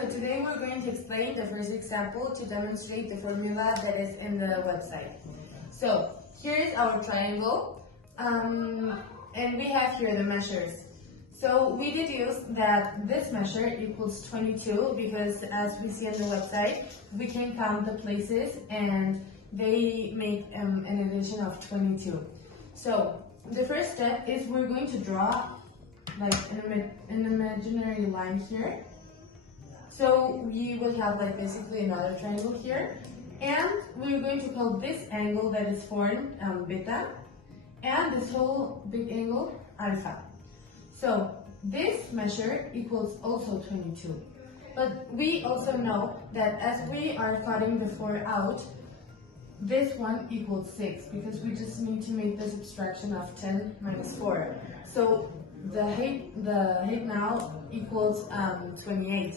So today we're going to explain the first example to demonstrate the formula that is in the website. So here is our triangle, and we have here the measures. So we deduce that this measure equals 22 because, as we see on the website, we can count the places and they make an addition of 22. So the first step is we're going to draw like an imaginary line here. So we will have like basically another triangle here, and we're going to call this angle that is formed beta, and this whole big angle alpha. So this measure equals also 22. But we also know that as we are cutting the 4 out, this one equals 6 because we just need to make the subtraction of 10 minus 4. So the height now equals 28.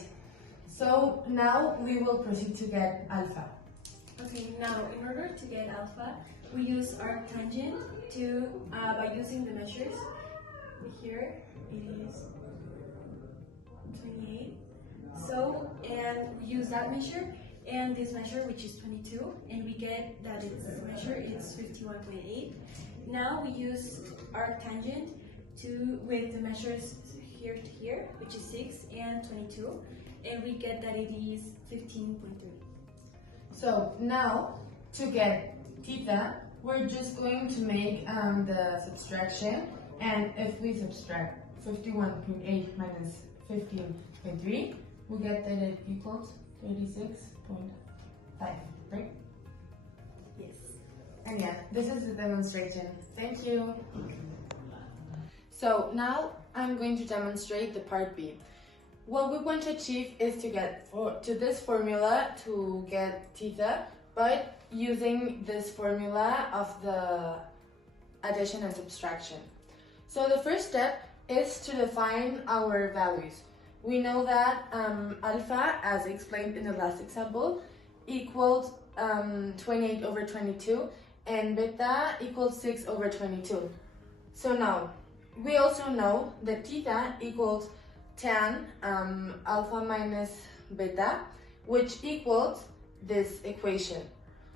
So now we will proceed to get alpha. Okay, now in order to get alpha, we use arctangent to by using the measures. Here it is 28. So, and we use that measure and this measure, which is 22, and we get that its measure is 51.8. Now we use arctangent with the measures here to here, which is 6 and 22, and we get that it is 15.3. So now to get theta, we're just going to make the subtraction, and if we subtract 51.8 minus 15.3, we get that it equals 36.5, right? Yes. And yeah, this is the demonstration. Thank you. So now I'm going to demonstrate the part B. What we want to achieve is to get to this formula to get theta, but using this formula of the addition and subtraction. So the first step is to define our values. We know that alpha, as explained in the last example, equals 28 over 22, and beta equals 6 over 22. So now, we also know that theta equals tan alpha minus beta, which equals this equation.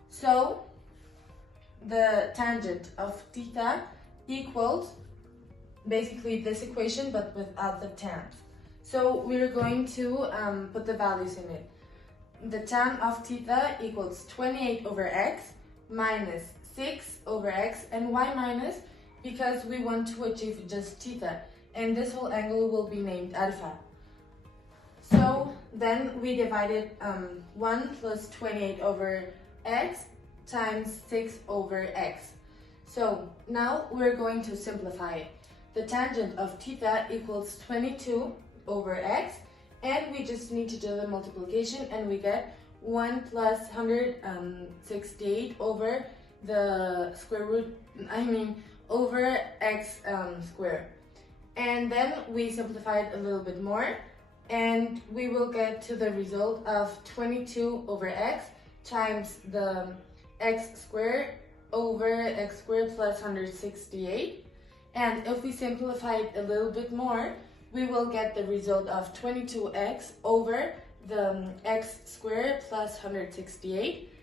So the tangent of theta equals basically this equation but without the tan. So we're going to put the values in it. The tan of theta equals 28 over x minus 6 over x, and why minus? Because we want to achieve just theta, and this whole angle will be named alpha. So then we divided 1 plus 28 over x times 6 over x. So now we're going to simplify it. The tangent of theta equals 22 over x, and we just need to do the multiplication, and we get 1 plus 168 over the square root, over x squared. And then we simplify it a little bit more, and we will get to the result of 22 over x times the x squared over x squared plus 168. And if we simplify it a little bit more, we will get the result of 22x over the x squared plus 168.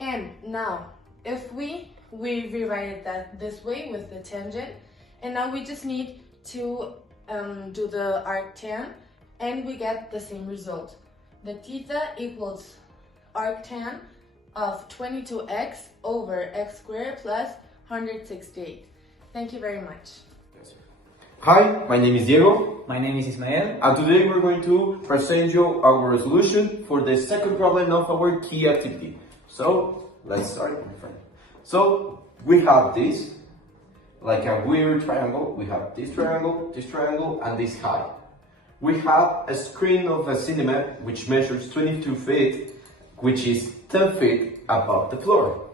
And now, if we rewrite that this way with the tangent, and now we just need to do the arctan, and we get the same result. The theta equals arctan of 22x over x squared plus 168. Thank you very much. Hi, my name is Diego. My name is Ismael. And today we're going to present you our solution for the second problem of our key activity. So, let's start, my friend. So, we have this, like a weird triangle. We have this triangle, and this height. We have a screen of a cinema which measures 22 feet, which is 10 feet above the floor.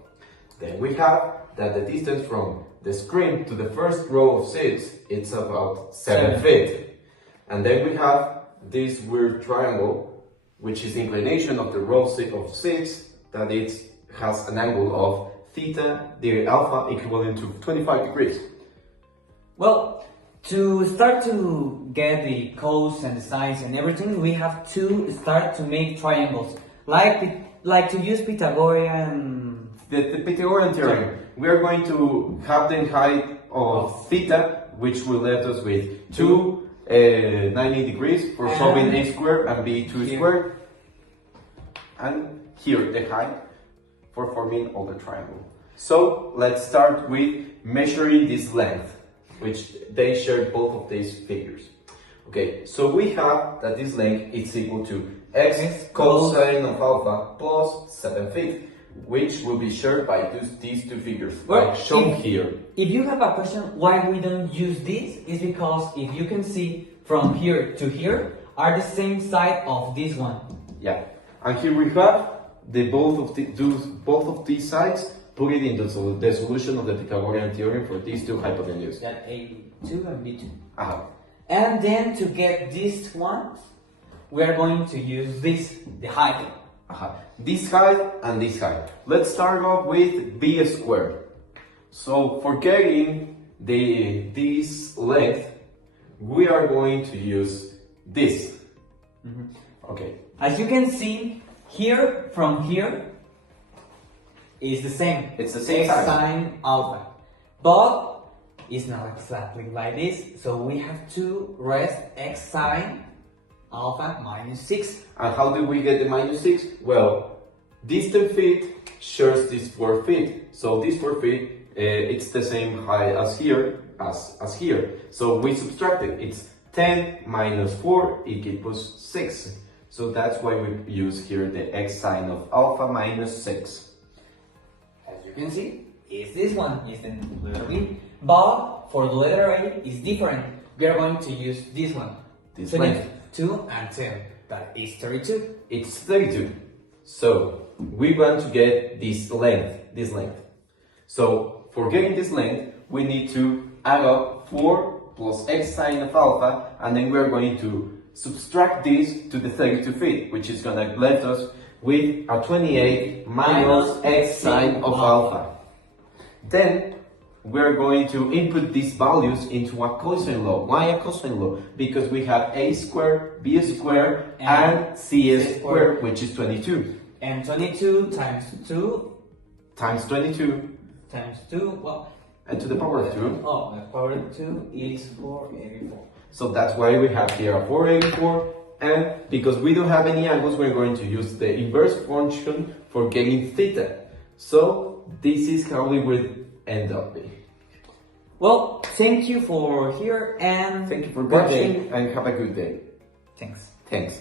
Then we have that the distance from the screen to the first row of seats, it's about 7 feet. And then we have this weird triangle, which is the inclination of the row of seats, that it has an angle of theta, the alpha, equivalent to 25 degrees. Well, To start to get the codes and the signs and everything, we have to start to make triangles. Like to use Pythagorean... The Pythagorean theorem. We are going to have the height of theta, which will let us with 90 degrees for solving a squared and b2 squared. And here the height for forming all the triangle. So let's start with measuring this length, which they share both of these figures. Okay, so we have that this length is equal to x cosine of alpha plus 7 feet, which will be shared by these two figures, like shown here. If you have a question why we don't use this, is because if you can see from here to here are the same side of this one. Yeah, and here we have both of these sides. Put it into the solution of the Pythagorean theorem for these two hypotenuses. That A2 and B2. And then to get these ones, we are going to use this, the height. This height and this height. Let's start off with b squared. So for getting this length, we are going to use this. Okay. As you can see, here from here is the same. It's the same x sine alpha. But it's not exactly like this, so we have to rest x sine alpha minus 6. And how do we get the minus 6? Well, this 10 feet shares this 4 feet. So this 4 feet, it's the same height as here, as here. So we subtract it. It's 10 minus 4 equals 6. So that's why we use here the x sine of alpha minus 6. As you can see, is this one is the letter B. But for the letter A, it's different. We are going to use this one. This length. 2 and 10. That is 32. It's 32. So we want to get this length. So for getting this length, we need to add up 4 plus x sine of alpha, and then we're going to subtract this to the 32 feet, which is going to let us with a 28 minus x sine of alpha. Then we're going to input these values into a cosine law. Why a cosine law? Because we have a squared, b squared, and c squared, which is 22. And 22 times 2 times 22 times 2, well, and to the power of 2. Oh, the power of 2 is 484. So that's why we have here a 484, and because we don't have any angles, we're going to use the inverse function for getting theta. So this is how we will end up being. Well, thank you for here and thank you for watching and have a good day. Thanks. Thanks.